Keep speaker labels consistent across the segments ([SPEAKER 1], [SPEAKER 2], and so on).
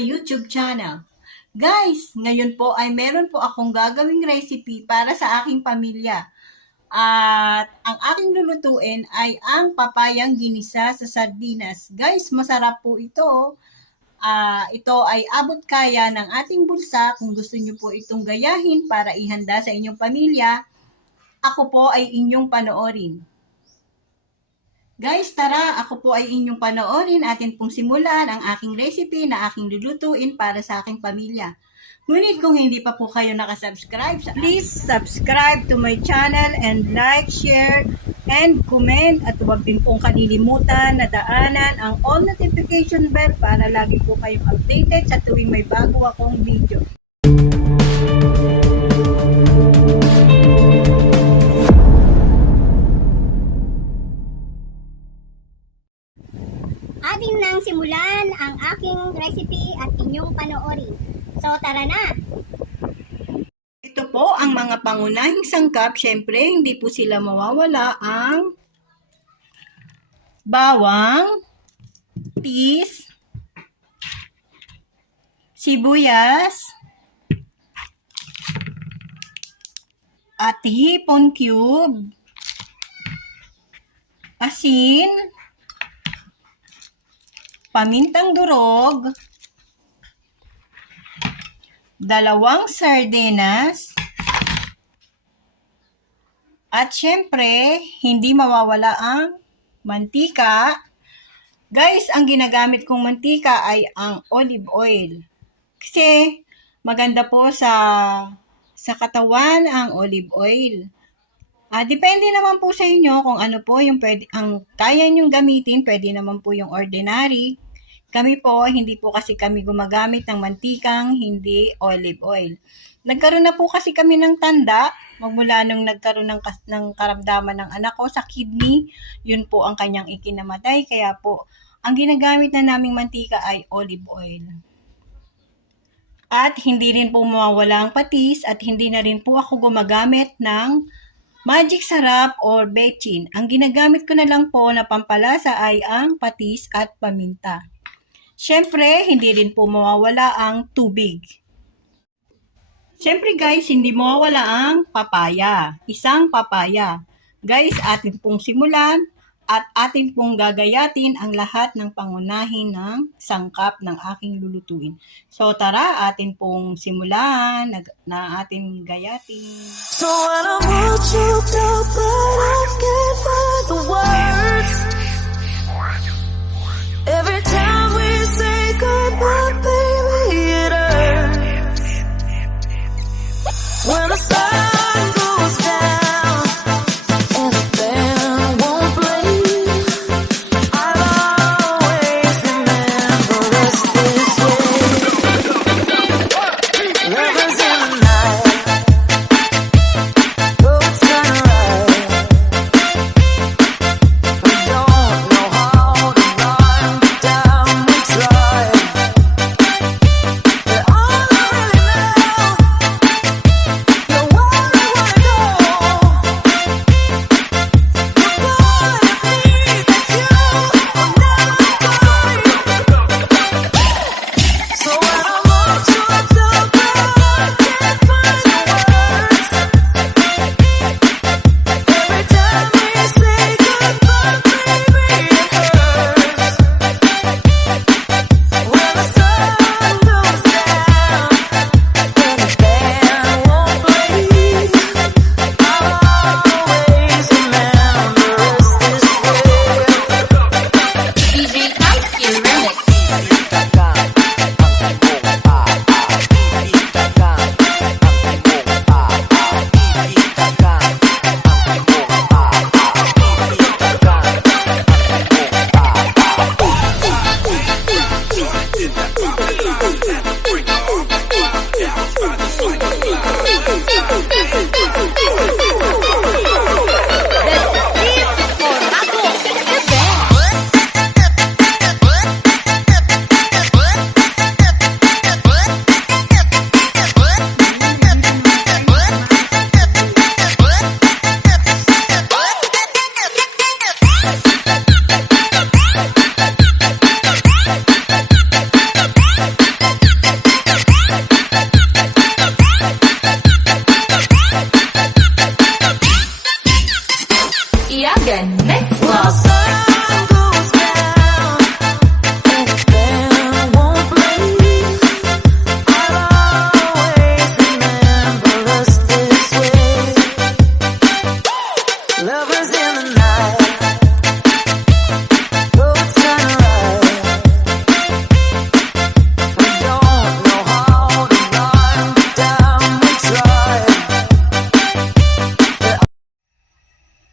[SPEAKER 1] YouTube channel. Guys, ngayon po ay meron po akong gagawing recipe para sa aking pamilya. At ang aking lulutuin ay ang papayang ginisa sa sardinas. Guys, masarap po ito. Ah, ito ay abot kaya ng ating bulsa kung gusto niyo po itong gayahin para ihanda sa inyong pamilya. Ako po ay inyong panoorin. Guys, tara, ako po ay inyong panoorin. Atin pong simulan ang aking recipe na aking lulutuin para sa aking pamilya. Ngunit kung hindi pa po kayo nakasubscribe, please subscribe to my channel and like, share, and comment. At huwag din pong kalilimutan na daanan ang all notification bell para lagi po kayong updated sa tuwing may bago akong video.
[SPEAKER 2] Recipe at inyong panoorin. So tara na!
[SPEAKER 1] Ito po ang mga pangunahing sangkap. Siyempre, hindi po sila mawawala ang bawang, tis, sibuyas, at hipon cube, asin, pamintang durog, dalawang sardinas, at syempre, hindi mawawala ang mantika. Guys, ang ginagamit kong mantika ay ang olive oil. Kasi maganda po sa sa katawan ang olive oil. Ah, depende naman po sa inyo kung ano po yung pwede, ang kaya nyong gamitin. Pwede naman po yung ordinary. Kami po, hindi po kasi kami gumagamit ng mantikang, hindi olive oil. Nagkaroon na po kasi kami ng tanda, magmula nung nagkaroon ng, ng karamdaman ng anak ko sa kidney, yun po ang kanyang ikinamatay. Kaya po, ang ginagamit na naming mantika ay olive oil. At hindi rin po mawawala ang patis at hindi na rin po ako gumagamit ng magic sarap or bechin. Ang ginagamit ko na lang po na pampalasa ay ang patis at paminta. Siyempre, hindi rin po mawawala ang tubig. Siyempre guys, hindi mawawala ang papaya. Isang papaya. Guys, atin pong simulan at atin pong gagayatin ang lahat ng pangunahin ng sangkap ng aking lulutuin. So tara, atin pong simulan na, na atin gayatin.
[SPEAKER 3] So I don't want you to, but I can't find the words.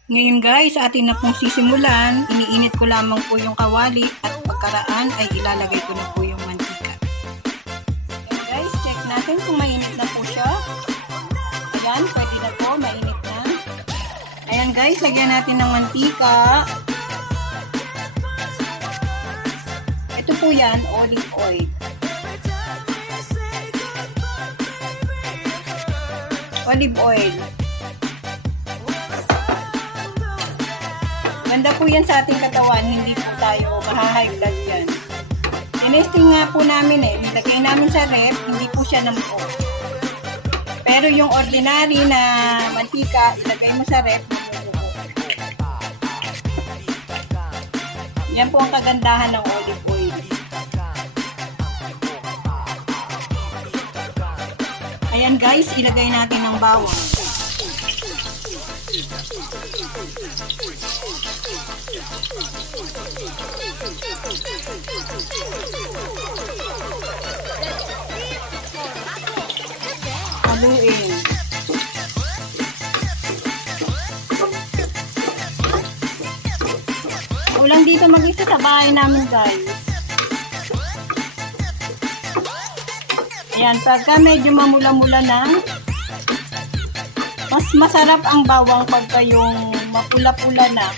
[SPEAKER 3] Ngayon
[SPEAKER 1] guys, atin na pong sisimulan. Iniinit ko lamang po yung kawali at pagkaraan ay ilalagay ko na po yung mantika. And guys, check natin kung mainit na guys, lagyan natin ng mantika. Ito po yan, olive oil. Olive oil. Ganda po yan sa ating katawan, hindi po tayo mahahigh blood yan. Tinesting nga po namin eh, nilagay namin sa ref, hindi po siya namuo. Pero yung ordinary na mantika, ilagay mo sa ref, Yan po ang kagandahan ng olive oil. Ayan guys, ilagay natin ng bawang. Haluin. Ulang dito mag-isa sa bahay namin guys. Ayan, pagka medyo mamula-mula na, mas masarap ang bawang pagka yung mapula-pula na.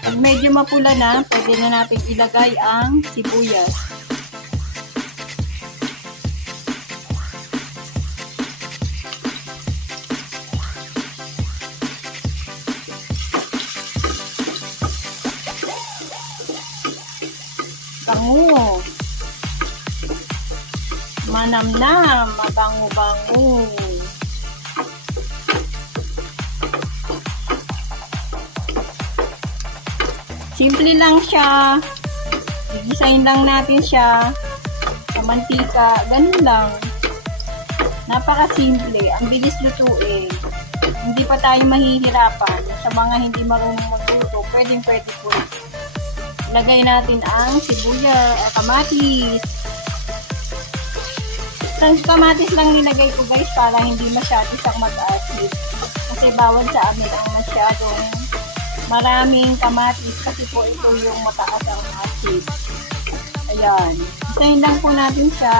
[SPEAKER 1] Pag medyo mapula na, pwede na natin ilagay ang sibuyas. Manamnam, mabango-bango. Simple lang siya. I-design lang natin siya sa mantika. Ganun lang. Napaka-simple. Ang bilis lutuin. Hindi pa tayo mahihirapan. Sa mga hindi marunong magluto, pwedeng pwede po. Lagay natin ang sibuyas at kamatis. Ang kamatis lang nilagay ko guys para hindi masyado siyang mag-acid. Kasi bawal sa amin ang masyadong maraming kamatis kasi po ito yung mataas ang acid. Ayan. Isayin lang po natin siya.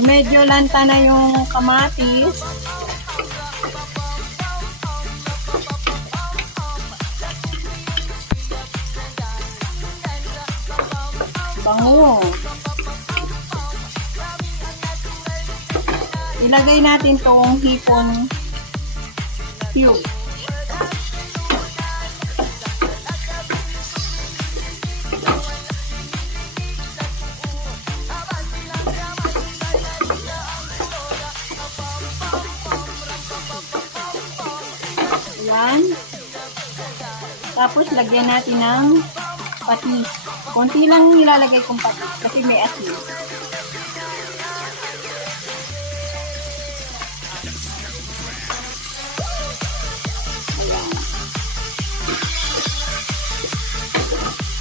[SPEAKER 1] Medyo lanta na yung kamatis, bango. Ilagay natin tong hipon cube. Yan. Tapos lagyan natin ng patis. Konti lang nilalagay kong patis kasi may asin.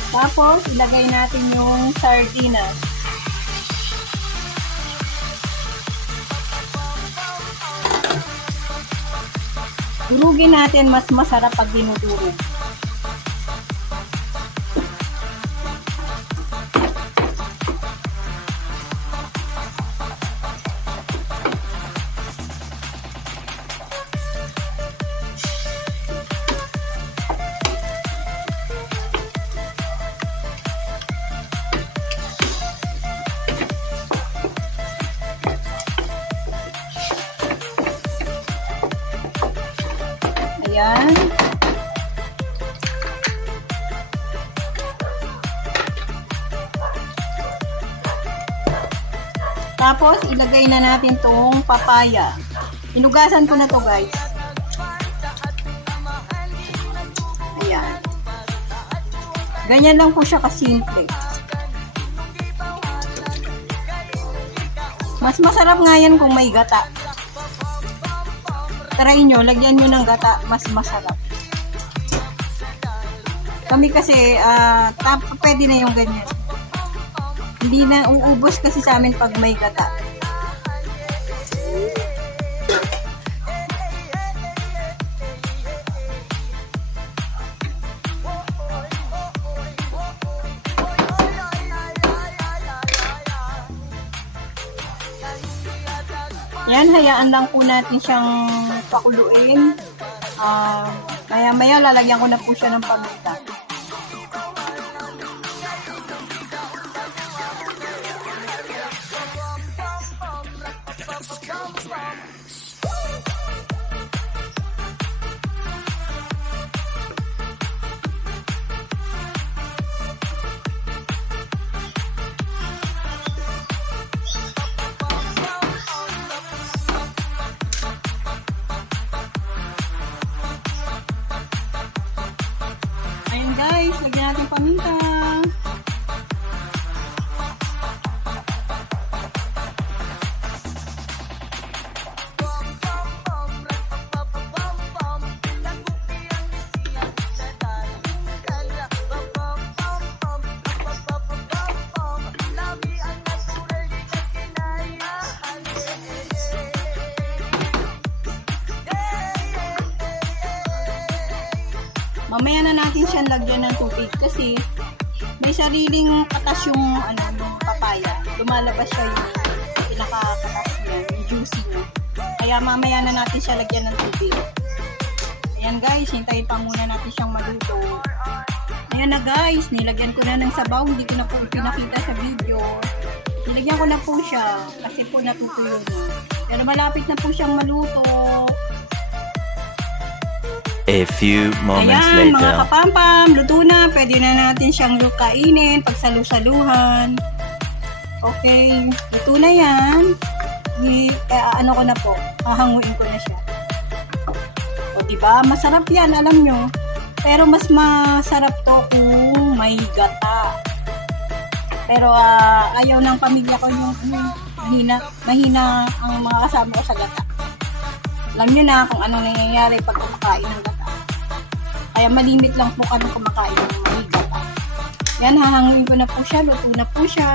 [SPEAKER 1] Tapos, ilagay natin yung sardinas. Durugin natin, mas masarap pag dinudurog. Tapos, ilagay na natin tong papaya. Inugasan ko na to guys. Ayan. Ganyan lang po siya kasimple. Mas masarap nga yan kung may gata. Try nyo, lagyan nyo ng gata, mas masarap. Kami kasi, ah, tap, pwede na yung ganyan. Hindi na uubos kasi sa amin pag may gata. Yan, hayaan lang po natin siyang pakuluin. Ah, maya maya lalagyan ko na po siya ng paminta. Mamaya na natin siyang lagyan ng tubig kasi may sariling katas yung ano, yung papaya. Lumalabas siya yung pinakakatas niya, yung juicy niya. Kaya mamaya na natin siya lagyan ng tubig. Ayan guys, hintayin pa muna natin siyang maluto. Ayan na guys, nilagyan ko na ng sabaw. Hindi ko na po pinakita sa video. Nilagyan ko na po siya kasi po natutuyo na. Pero malapit na po siyang maluto.
[SPEAKER 4] A few moments
[SPEAKER 1] Ayan, mga
[SPEAKER 4] later.
[SPEAKER 1] kapampam, luto na. Pwede na natin siyang kainin, pagsalusaluhan. Okay, luto na yan. I, eh, ano ko na po, hahanguin ko na siya. O, diba? Masarap yan, alam nyo. Pero mas masarap to kung may gata. Pero ah, ayaw ng pamilya ko yung ano, mahina, mahina ang mga kasama ko sa gata. Alam nyo na kung anong nangyayari pag kumakain ng gata. Kaya malimit lang po kami kumakain ng may gata. Yan, hahanguin ko na po siya. Luto na po siya.